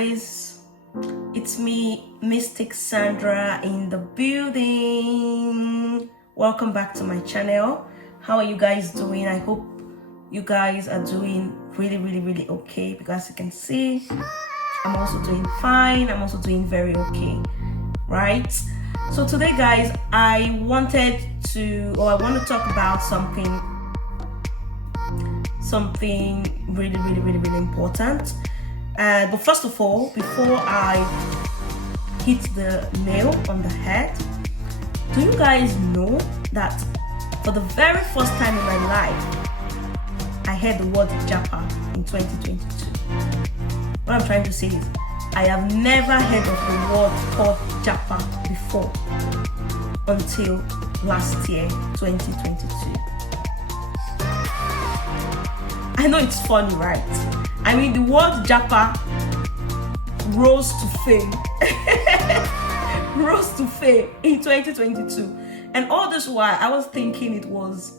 guys, it's me, Mystic Sandra, in the building. Welcome back to my channel. How are you guys doing? I hope you guys are doing really okay, because you can see I'm also doing fine. I'm also doing very okay, right? So today, guys, I want to talk about something really important. But first of all, before I hit the nail on the head, do you guys know that for the very first time in my life, I heard the word japa in 2022? What I'm trying to say is, I have never heard of the word called japa before until last year, 2022. I know it's funny, right? I mean, the word japa rose to fame. Rose to fame in 2022. And all this while, I was thinking it was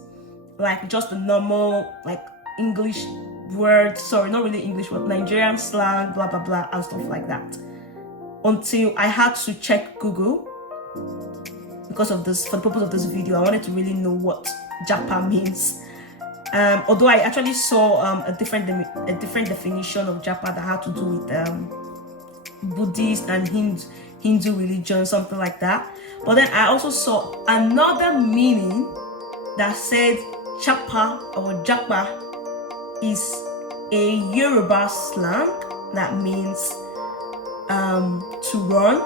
like just a normal, like English word. Sorry, not really English word, Nigerian slang, blah, blah, blah, and stuff like that. Until I had to check Google because of this, for the purpose of this video. I wanted to really know what japa means. Although I actually saw a different definition of japa that had to do with Buddhist and Hindu religion, something like that. But then I also saw another meaning that said japa or japa is a Yoruba slang that means to run,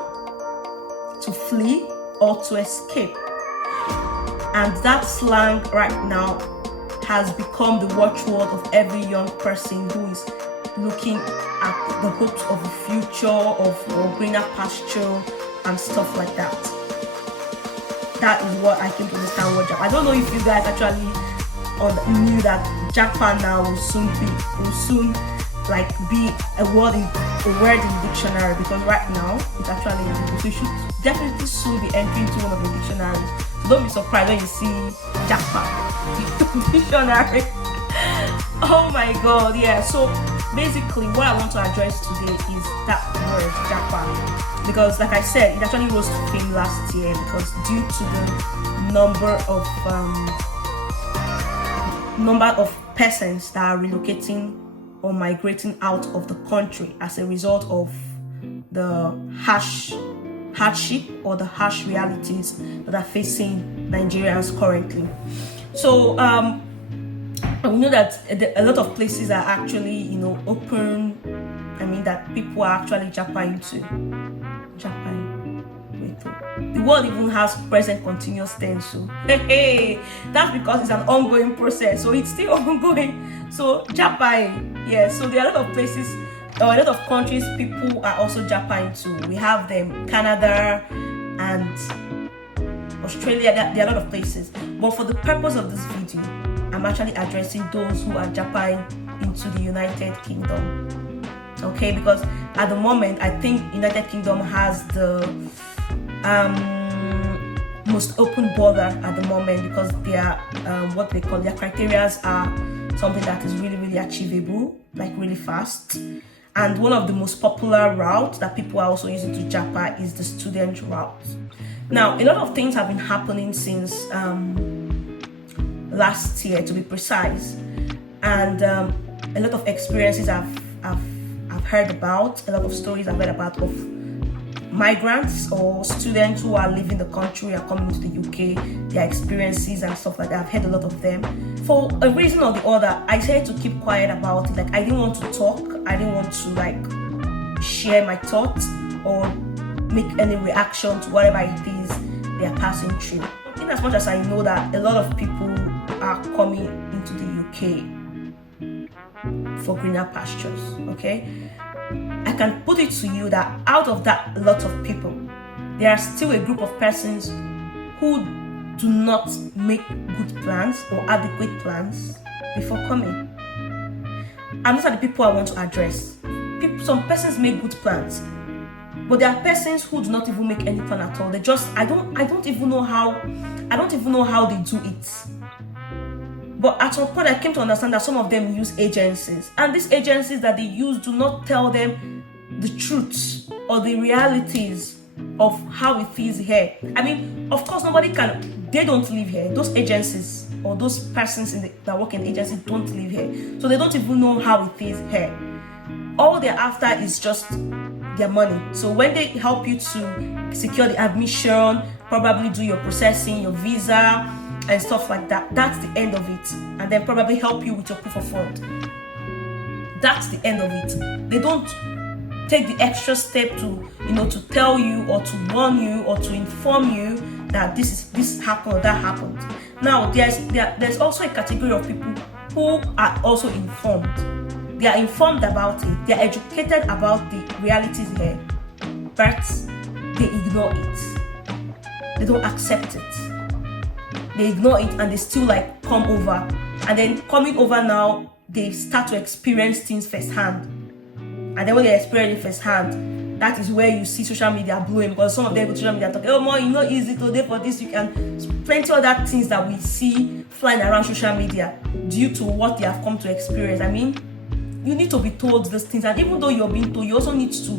to flee, or to escape. And that slang right now has become the watchword of every young person who is looking at the hopes of a future of greener pasture and stuff like that. That is what I came to understand what japa. I don't know if you guys actually knew that japa now will soon be a word in the dictionary, because right now it's actually in the book. So you should definitely soon be entering into one of the dictionaries. So don't be surprised when you see japa dictionary. Oh my god, yeah. So basically what I want to address today is that word japa, because like I said, it actually rose to fame last year because due to the number of persons that are relocating or migrating out of the country as a result of the hardship or the harsh realities that are facing Nigerians currently. So we know that a lot of places are actually, open. I mean, that people are actually japaing to. The word even has present continuous tense. So hey, that's because it's an ongoing process. So it's still ongoing. So japaing, yeah. So there are a lot of places, or a lot of countries, people are also japaing too. We have them, Canada and Australia. There are a lot of places. But for the purpose of this video, I'm actually addressing those who are japaing into the United Kingdom. Okay, because at the moment, I think United Kingdom has the most open border at the moment, because their what they call their criteria are something that is really achievable, like really fast. And one of the most popular routes that people are also using to japa is the student route. Now, a lot of things have been happening since last year, to be precise, and a lot of experiences I've heard about, a lot of stories I've heard about of migrants or students who are leaving the country, are coming to the UK, their experiences and stuff like that. I've heard a lot of them. For a reason or the other, I decided to keep quiet about it. Like, I didn't want to talk. I didn't want to share my thoughts or make any reaction to whatever it is they are passing through. In as much as I know that a lot of people are coming into the UK for greener pastures, okay, I can put it to you that out of that lot of people, there are still a group of persons who do not make good plans or adequate plans before coming. And those are the people I want to address. Some persons make good plans, but there are persons who do not even make any plan at all. They just, I don't even know how they do it. But at some point, I came to understand that some of them use agencies, and these agencies that they use do not tell them the truths or the realities of how it is here. I mean, of course, they don't live here. Those agencies or those persons that work in agencies don't live here. So they don't even know how it is here. All they're after is just their money. So when they help you to secure the admission, probably do your processing, your visa, and stuff like that, that's the end of it. And then probably help you with your proof of fund. That's the end of it. They don't take the extra step to tell you or to warn you or to inform you that this happened or that happened. Now there's also a category of people who are also informed. They are informed about it, they are educated about the realities here, but they ignore it. They don't accept it. They ignore it and they still come over. And then coming over now, they start to experience things firsthand. And then when they experience it firsthand, that is where you see social media blowing, because some of them with social media talk, oh more, easy today for this week, and plenty of other things that we see flying around social media due to what they have come to experience. I mean, you need to be told these things, and even though you're being told, you also need to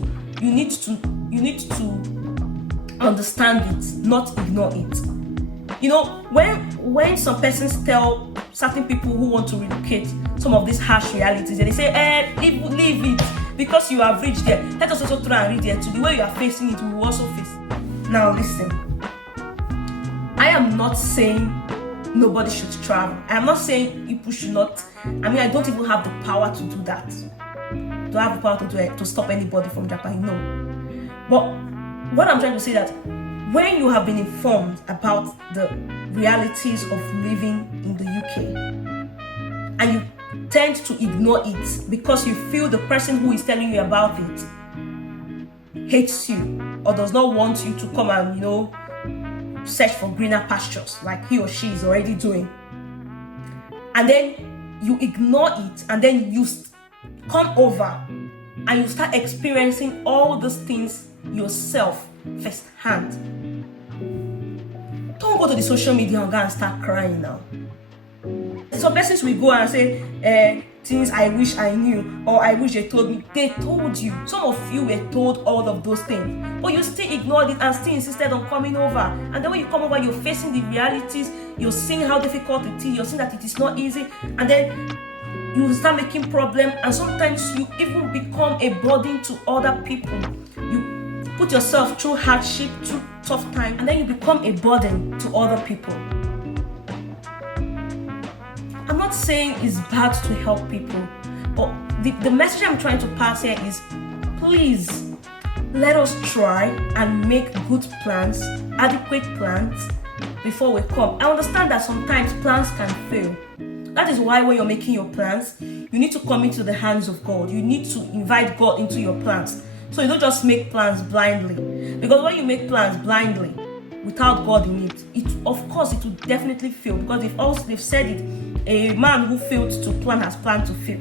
understand it, not ignore it. When some persons tell certain people who want to relocate some of these harsh realities, and they say, leave it, because you have reached there. Let us also try and reach there too. The way you are facing it, we will also face. Now listen, I am not saying nobody should travel. I am not saying people should not. I don't even have the power to do that. Do I have the power to do it, to stop anybody from Japan? No. But what I'm trying to say that when you have been informed about the realities of living in the UK and you tend to ignore it because you feel the person who is telling you about it hates you or does not want you to come and search for greener pastures like he or she is already doing, and then you ignore it, and then you come over and you start experiencing all those things yourself firsthand. Don't go to the social media and go and start crying now. Some persons will go and say things I wish I knew, or I wish they told me. They told you. Some of you were told all of those things, but you still ignored it and still insisted on coming over. And then when you come over, you're facing the realities, you're seeing how difficult it is, you're seeing that it is not easy, and then you start making problems, and sometimes you even become a burden to other people. You put yourself through hardship, through tough time, and then you become a burden to other people. I'm not saying it's bad to help people, but the message I'm trying to pass here is, please, let us try and make good plans, adequate plans, before we come. I understand that sometimes plans can fail. That is why when you're making your plans, you need to come into the hands of God. You need to invite God into your plans. So you don't just make plans blindly. Because when you make plans blindly, without God in it, of course it will definitely fail. Because they've said it, a man who failed to plan has planned to fail.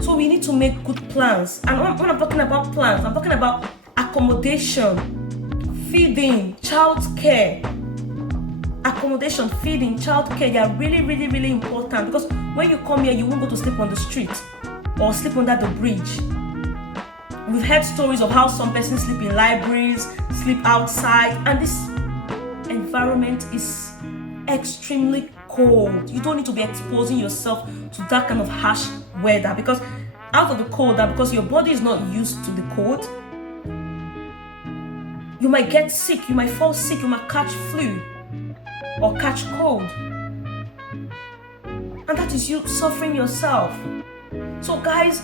So we need to make good plans. And when I'm talking about plans, I'm talking about accommodation, feeding, childcare. Accommodation, feeding, childcare, they are really, really, really important, because when you come here, you won't go to sleep on the street or sleep under the bridge. We've heard stories of how some persons sleep in libraries, sleep outside, and this environment is extremely cold. You don't need to be exposing yourself to that kind of harsh weather, because out of the cold, and because your body is not used to the cold, you might get sick, you might fall sick, you might catch flu or catch cold, and that is you suffering yourself. So guys,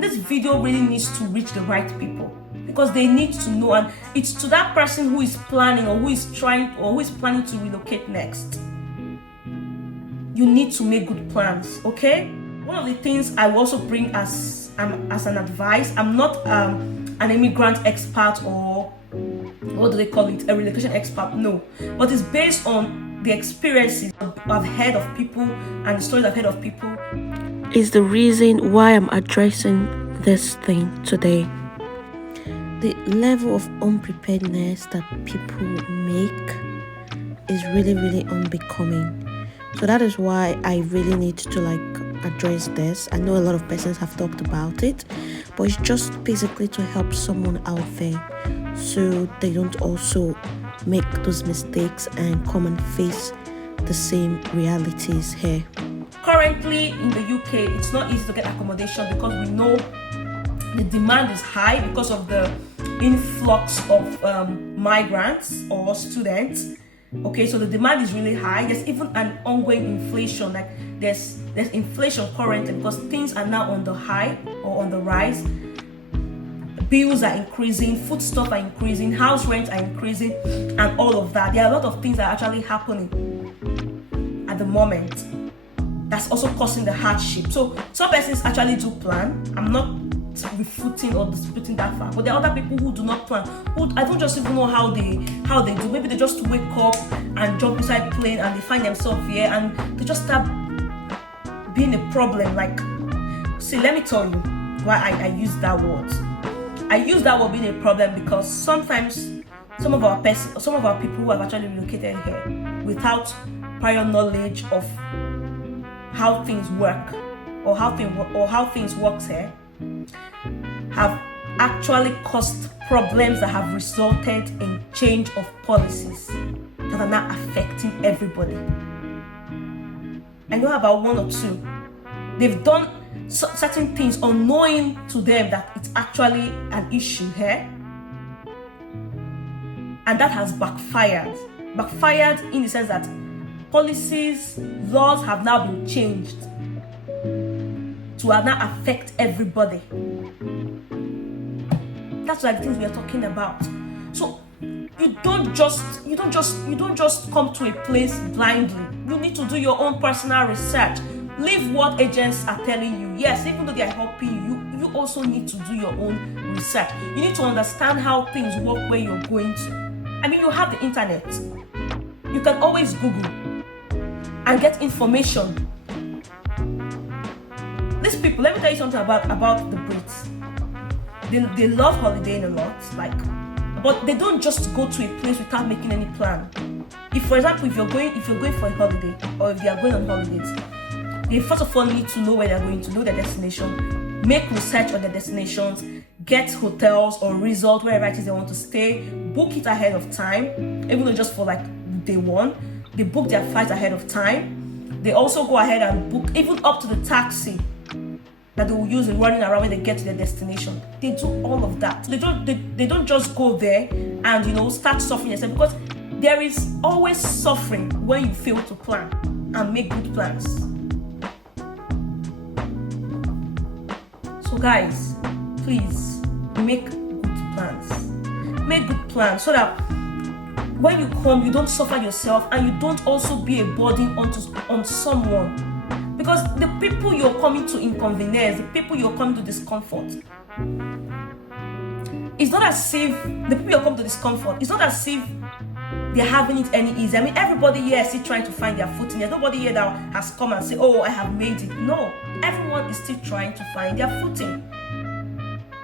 this video really needs to reach the right people, because they need to know, and it's to that person who is planning or who is planning to relocate next. You need to make good plans, okay? One of the things I will also bring as an advice, I'm not an immigrant expert, or what do they call it, a relocation expert, no, but it's based on the experiences I've heard of people and the stories I've heard of people. Is the reason why I'm addressing this thing today. The level of unpreparedness that people make is really, really unbecoming. So that is why I really need to address this. I know a lot of persons have talked about it, but it's just basically to help someone out there so they don't also make those mistakes and come and face the same realities here. Currently in the UK, it's not easy to get accommodation because we know the demand is high because of the influx of migrants or students. Okay, so the demand is really high. There's even an ongoing inflation. Like there's inflation currently because things are now on the high or on the rise. Bills are increasing, foodstuff are increasing, house rents are increasing, and all of that. There are a lot of things that are actually happening at the moment that's also causing the hardship. So some persons actually do plan. I'm not refuting or disputing that fact, but there are other people who do not plan, who I don't just even know how they do. Maybe they just wake up and jump inside plane and they find themselves here and they just start being a problem. Like, see, let me tell you why I use that word. I use that word being a problem because sometimes some of our people who have actually relocated here without prior knowledge of how things work or how things works here have actually caused problems that have resulted in change of policies that are now affecting everybody. I know about one or two. They've done certain things unknowing to them that it's actually an issue here, and that has backfired in the sense that policies, laws have now been changed to now affect everybody. That's like the things we are talking about. So you don't just come to a place blindly. You need to do your own personal research. Leave what agents are telling you. Yes, even though they are helping you, you also need to do your own research. You need to understand how things work where you're going to. I mean, you have the internet. You can always Google and get information. These people, let me tell you something about the Brits. They love holidaying a lot, but they don't just go to a place without making any plan. If, for example, if you're going for a holiday, or if they are going on holidays, they first of all need to know where they're going to, know their destination, make research on their destinations, get hotels or resort, wherever it is they want to stay, book it ahead of time, even though just for day one. They book their flights ahead of time. They also go ahead and book even up to the taxi that they will use in running around when they get to their destination. They do all of that. They don't just go there and start suffering yourself, because there is always suffering when you fail to plan and make good plans. So guys, please make good plans. Make good plans so that when you come, you don't suffer yourself and you don't also be a burden on someone. Because the people you're coming to inconvenience, the people you're coming to discomfort, it's not as if the people you're coming to discomfort, it's not as if they're having it any easy. I mean, everybody here is still trying to find their footing. There's nobody here that has come and say, oh, I have made it. No, everyone is still trying to find their footing.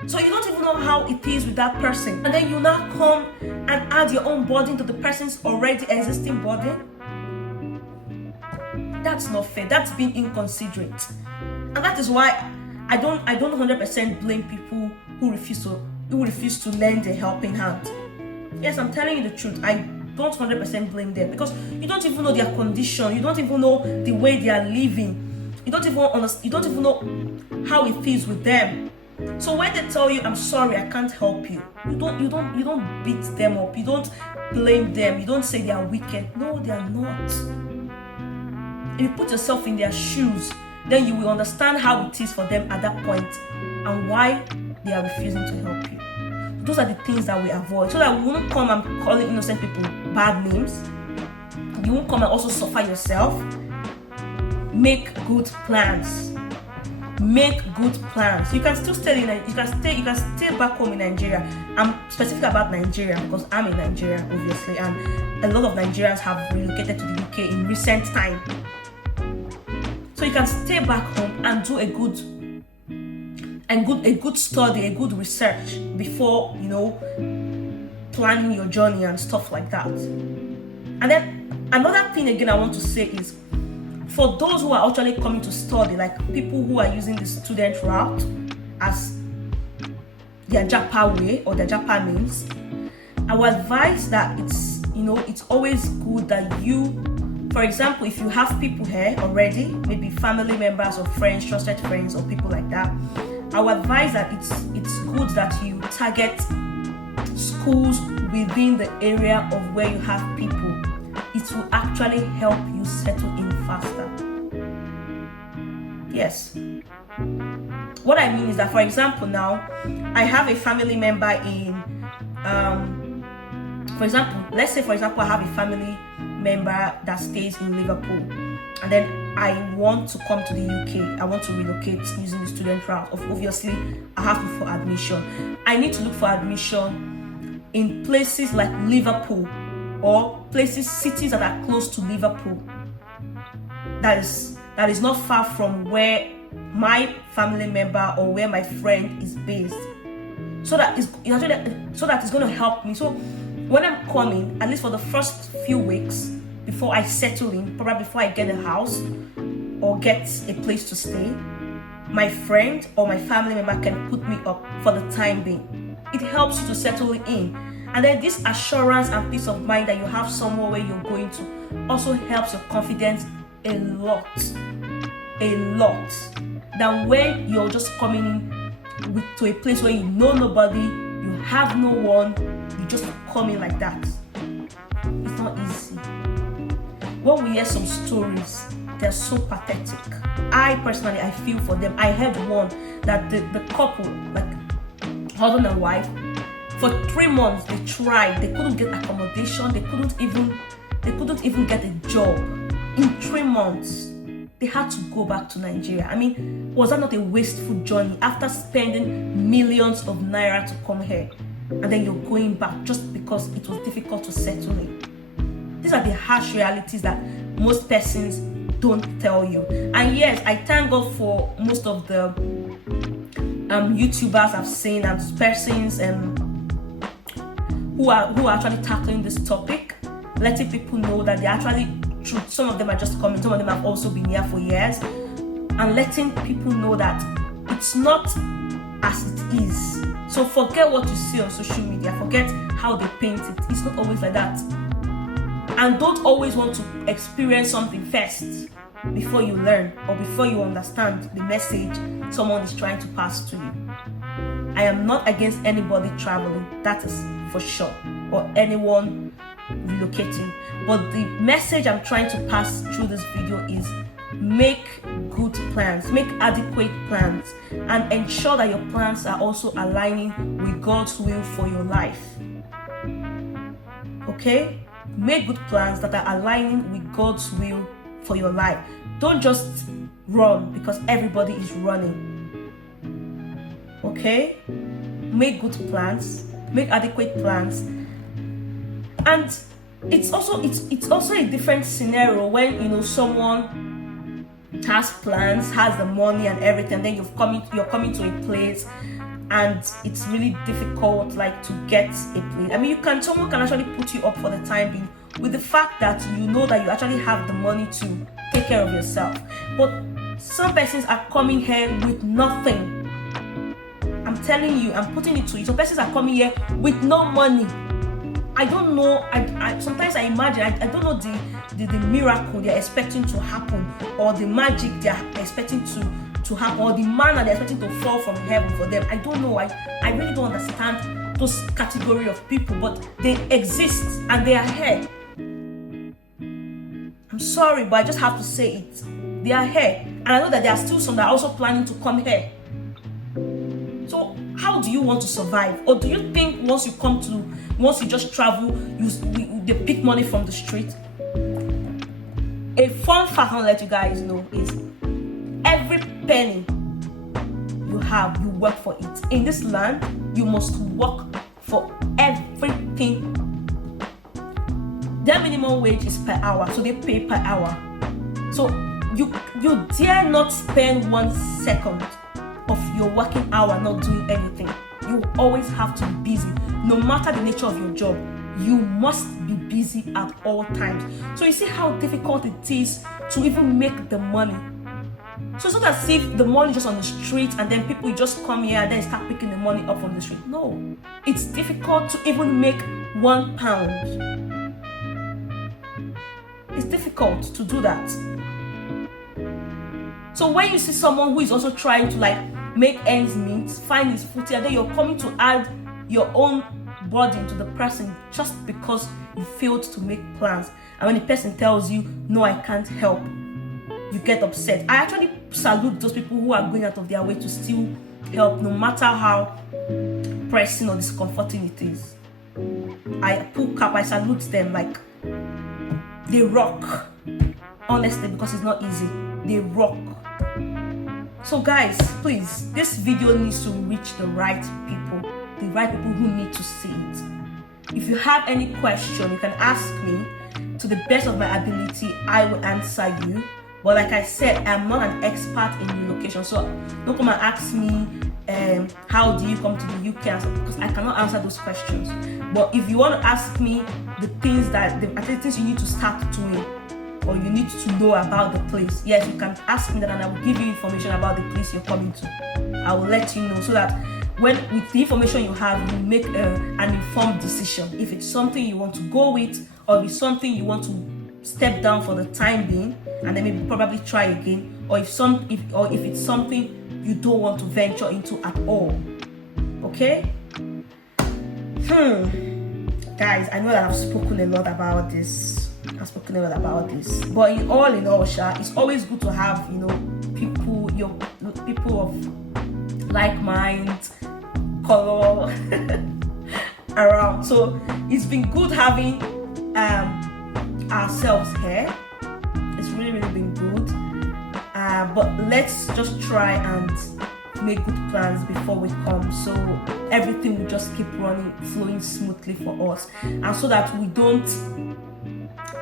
So you don't even know how it is with that person. And then you now come and add your own burden to the person's already existing burden. That's not fair. That's being inconsiderate. And that is why I don't 100% blame people who refuse to lend a helping hand. Yes, I'm telling you the truth. I don't 100% blame them, because you don't even know their condition. You don't even know the way they are living. You don't even know how it is with them. So when they tell you, I'm sorry, I can't help you, you don't beat them up. You don't blame them. You don't say they are wicked. No, they are not. If you put yourself in their shoes, then you will understand how it is for them at that point and why they are refusing to help you. Those are the things that we avoid, so that we won't come and calling innocent people bad names. You won't come and also suffer yourself. Make good plans. Make good plans. You can still stay you can stay back home in Nigeria. I'm specific about Nigeria because I'm in Nigeria, obviously, and a lot of Nigerians have relocated to the UK in recent time. So you can stay back home and do a good study, a good research before planning your journey and stuff like that. And then another thing again I want to say is, for those who are actually coming to study, like people who are using the student route as their japa way or their japa means, I would advise that it's always good that you, for example, if you have people here already, maybe family members or friends, trusted friends or people like that, I would advise that it's good that you target schools within the area of where you have people. It will actually help you settle in faster. Yes. What I mean is that, for example, now I have a family member in for example, let's say, for example, I have a family member that stays in Liverpool, and then I want to come to the UK. I want to relocate using the student route. Obviously, I have to look for admission. I need to look for admission in places like Liverpool or cities that are close to Liverpool. That is not far from where my family member or where my friend is based. So that it's going to help me. So when I'm coming, at least for the first few weeks before I settle in, probably before I get a house or get a place to stay, my friend or my family member can put me up for the time being. It helps you to settle in. And then this assurance and peace of mind that you have somewhere where you're going to also helps your confidence a lot than when you're just coming in to a place where you know nobody, you have no one, you just come in like that. It's not easy. When we hear some stories, they're so pathetic. I personally, I feel for them. I heard one that the couple, like husband and wife, for 3 months they tried. They couldn't get accommodation. They couldn't even get a job. In 3 months, they had to go back to Nigeria. I mean, was that not a wasteful journey after spending millions of naira to come here? And then you're going back just because it was difficult to settle in. These are the harsh realities that most persons don't tell you. And yes, I thank God for most of the YouTubers I've seen and persons who are actually tackling this topic, letting people know that they actually true. Some of them are just coming, some of them have also been here for years, and letting people know that it's not as it is. So forget what you see on social media, forget how they paint it. It's not always like that. And don't always want to experience something first before you learn or before you understand the message someone is trying to pass to you. I am not against anybody traveling, that is for sure, or anyone relocating. But the message I'm trying to pass through this video is make good plans, make adequate plans, and ensure that your plans are also aligning with God's will for your life. Okay? Make good plans that are aligning with God's will for your life. Don't just run because everybody is running. Okay? Make good plans, make adequate plans. And it's also a different scenario when someone has plans, has the money and everything, then you're coming to a place and it's really difficult to get a place. I mean, someone can actually put you up for the time being with the fact that you know that you actually have the money to take care of yourself. But some persons are coming here with nothing. I'm telling you, I'm putting it to you. Some persons are coming here with no money. I don't know. I sometimes I imagine. I don't know the miracle they're expecting to happen, or the magic they're expecting to happen, or the manna they're expecting to fall from heaven for them. I don't know. I really don't understand those category of people, but they exist and they are here. I'm sorry, but I just have to say it. They are here, and I know that there are still some that are also planning to come here. So how do you want to survive? Or do you think once you just travel, they pick money from the street? A fun fact I'll let you guys know is every penny you have, you work for it. In this land, you must work for everything. Their minimum wage is per hour, so they pay per hour. So you dare not spend 1 second of your working hour not doing anything. You always have to be busy, no matter the nature of your job. you must be busy at all times. So you see how difficult it is to even make the money. So it's not as if the money is just on the street and then people just come here and then start picking the money up from the street. No, it's difficult to even make £1. It's difficult to do that. So when you see someone who is also trying to like make ends meet, find his footing, and then you're coming to add your own burden to the person just because you failed to make plans, and when the person tells you, no, I can't help, you get upset. I actually salute those people who are going out of their way to still help, no matter how pressing or discomforting it is. I pull cap, I salute them, like they rock, honestly, because it's not easy. They rock. So guys, please, this video needs to reach the right people who need to see it. If you have any question, you can ask me. To the best of my ability, I will answer you. But like I said, I'm not an expert in relocation, so don't come and ask me how do you come to the UK, because I cannot answer those questions. But if you want to ask me the things you need to start doing, or you need to know about the place, yes, you can ask me that, and I will give you information about the place you're coming to. I will let you know, so that with the information you have, you make an informed decision. If it's something you want to go with, or if it's something you want to step down for the time being, and then maybe probably try again, or if it's something you don't want to venture into at all. Okay? Guys, I know that I've spoken a lot about this. But in all, it's always good to have, people of like mind, color around. So it's been good having ourselves here. It's really been good. But let's just try and make good plans before we come, so everything will just keep flowing smoothly for us, and so that we don't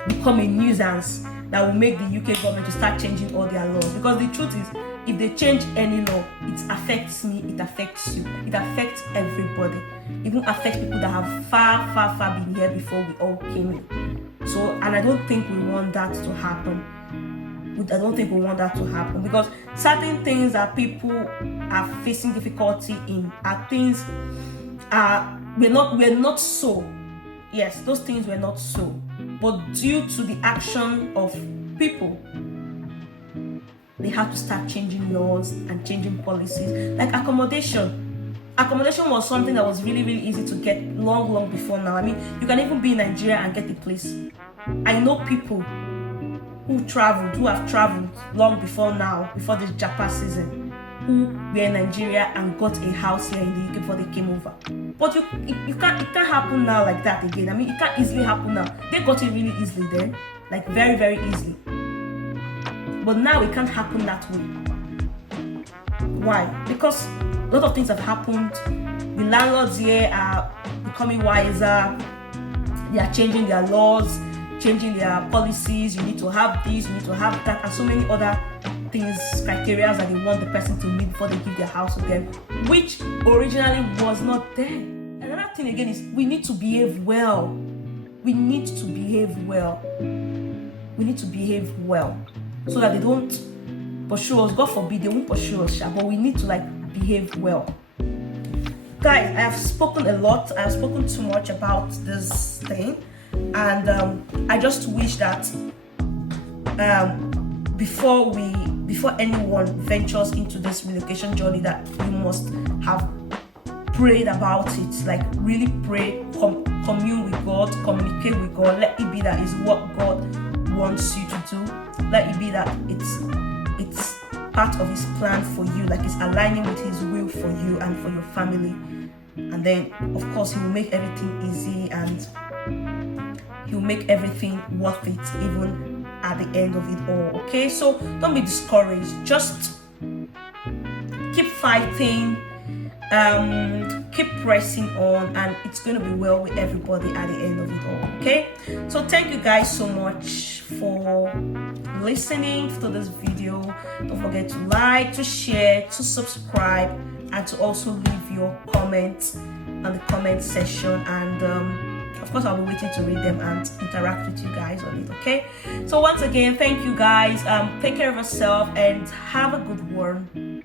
become a nuisance that will make the UK government to start changing all their laws. Because the truth is, if they change any law, it affects me, it affects you, it affects everybody. It even affects people that have far been here before we all came in. So, and I don't think we want that to happen. Because certain things that people are facing difficulty in are things we're not so. Yes, those things were not so. But due to the action of people, they had to start changing laws and changing policies. Like accommodation. Accommodation was something that was really easy to get long before now. I mean, you can even be in Nigeria and get a place. I know people who have traveled long before now, before this japa season, who were in Nigeria and got a house here in the UK before they came over. But it can't happen now like that again. I mean, it can't easily happen now. They got it really easily then, like very easily. But now it can't happen that way. Why? Because a lot of things have happened. The landlords here are becoming wiser. They are changing their laws, changing their policies. You need to have this, you need to have that, and so many other things, criteria that they want the person to meet before they give their house to them, which originally was not there. Another thing again is we need to behave well. We need to behave well so that they don't pursue us. God forbid they won't pursue us, but we need to behave well. Guys, I have spoken a lot. I have spoken too much about this thing, and I just wish that before anyone ventures into this relocation journey, that you must have prayed about it, really pray, commune with God, communicate with God. Let it be that is what God wants you to do. Let it be that it's part of His plan for you, it's aligning with His will for you and for your family. And then, of course, He will make everything easy, and He will make everything worth it, even at the end of it all. Okay, so don't be discouraged. Just keep fighting, keep pressing on, and it's going to be well with everybody at the end of it all. Okay, so thank you guys so much for listening to this video. Don't forget to like, to share, to subscribe, and to also leave your comments on the comment section. And of of course, I'll be waiting to read them and interact with you guys on it. Okay, so once again, thank you guys. Take care of yourself and have a good one.